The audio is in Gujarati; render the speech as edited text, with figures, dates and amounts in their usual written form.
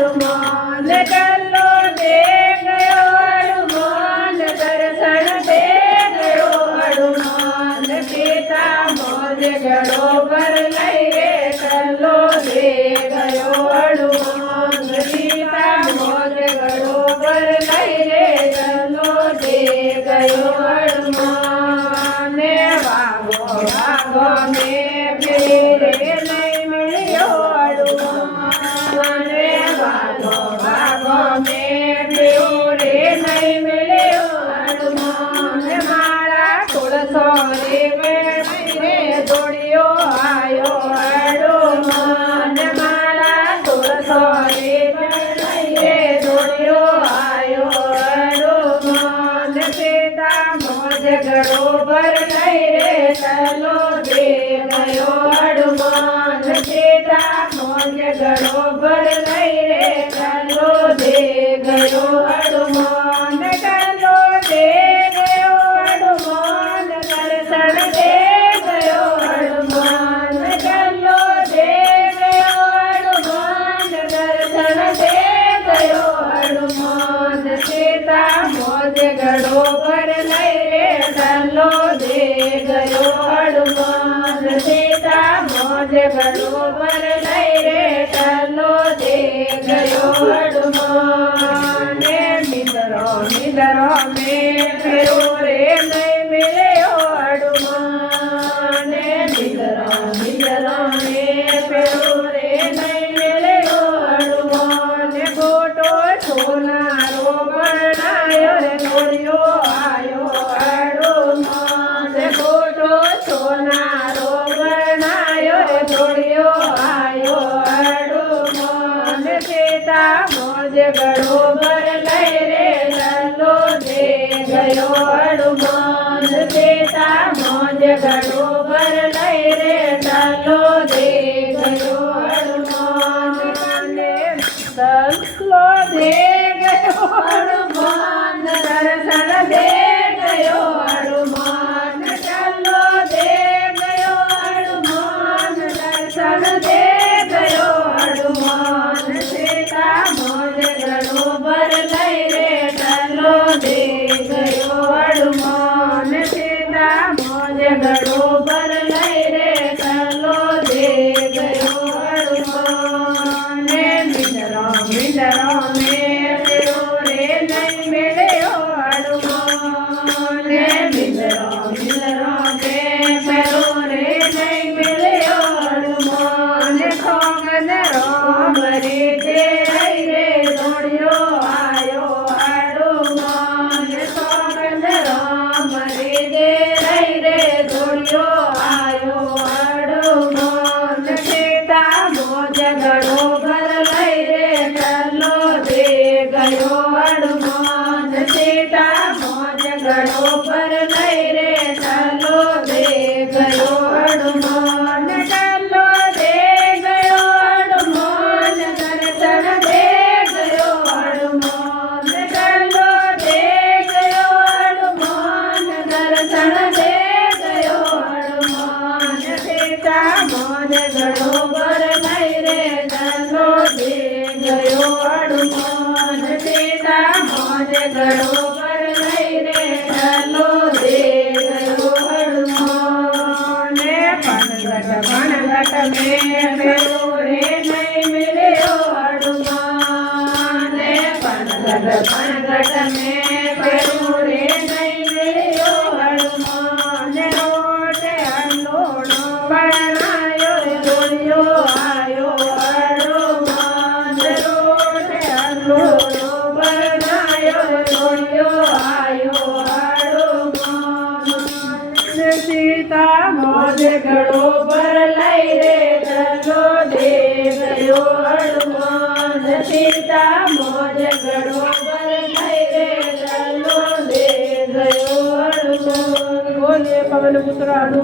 હનુમાન ચલો દે ગયો હનુમાન દર્શન દે ગયો હનુમાન સીતા મોજ ગળો પર લઈ રે ચલો દે ગયો હનુમાન સીતા મોજ ગળો પર લઈ રે ચલો દે ગયો હનુમાન વાગો વાગો ને ફેરે નહીં મળ્યો હનુમાન વાગો વાગો ને ફેરે નહીં મળ્યો હનુમાન મારા તુલસો રે રે દોડ્યો આયો હનુમાન મારા તુલસો રે દોડ્યો આયો હનુમાન સીતા મોજ ગળો પર લઈ રે ચલો દે ગયો હનુમાન સીતા મોજ ગળો પર લઈ રે ચલો દે ગયો હનુમાન ચલો દે ગયો હનુમાન દર્શન દે ગયો હનુમાન ચલો દે ગયો હનુમાન દર્શન દે ગયો હનુમાન સીતા મોજ ગળો પર લઈ રે ચલો દે ગયો હનુમાન સીતા મોજ ગળો પર લઈ રે ચલો દે ગયો હનુમાન મિત્રો મિત્રો મેં ફેરો રે નહીં મળ્યો હનુમાન મિત્રો મિત્રો મેં ફેરો રે નહીં મળ્યો હનુમાન ખોટો સોનારો બનાયો રે દોડ્યો આયો હનુમાન ખોટો સોનારો બનાયો રે દોડ્યો આયો હનુમાન સીતા મોજ ગળો પર લઈ રે ચલો દે ગયો હનુમાન સીતા મોજ ગળો પર લઈ રે ચલો દે ગયો હનુમાન ચલો દે ગયો હનુમાન દર્શન દે ગયો હનુમાન ચલો દે ગયો હનુમાન દર્શન દે ગયો હનુમાન સીતા મોજ ગળો પર લઈ રે ચલો દે ગયો હનુમાન સીતા મોજ ગળો પર લઈ રે ચલો દે ગયો હનુમાન મિત્રો મિત્રો મેં ફેરો રે નહીં મળ્યો હનુમાન મિત્રો મિત્રો મેં ફેરો રે નહીં મળ્યો હનુમાન ખોગન રામ રે તે રે દોડ્યો આયો હનુમાન ખોગન રામ રે તે રે દોડ્યો આયો હનુમાન સીતા મોજ ગળો પર લઈ રે ચલો દે ગયો હનુમાન સીતા મોજ ગળો પર લઈ રે ચલો દે ગયો હનુમાન ચલો દે ગયો હનુમાન દર્શન દે ગયો હનુમાન ચલો દે ગયો હનુમાન દર્શન દે ગયો હનુમાન સીતા મોજ ગળો પર લઈ રે ચલો દે ગયો હનુમાન સીતા મોજ ગળો પર લઈ રે ચલો દે ગયો હનુમાન પનગટ મેં ફેરો રે નહીં મળ્યો હનુમાન પનગટ મેં ફેરો રે નહીં મળ્યો હનુમાન રોટે અંડોણો બનાયો રે દોડ્યો આયો હનુમાન રોટે અંડોણો બનાયો રે દોડ્યો આયો હનુમાન સીતા મોજ ગળો પર લઈ રે ચલો દે ગયો હનુમાન સીતા મોજ ગળો પર લઈ રે ચલો દે ગયો હનુમાન બોલે પવન પુત્ર હનુમાન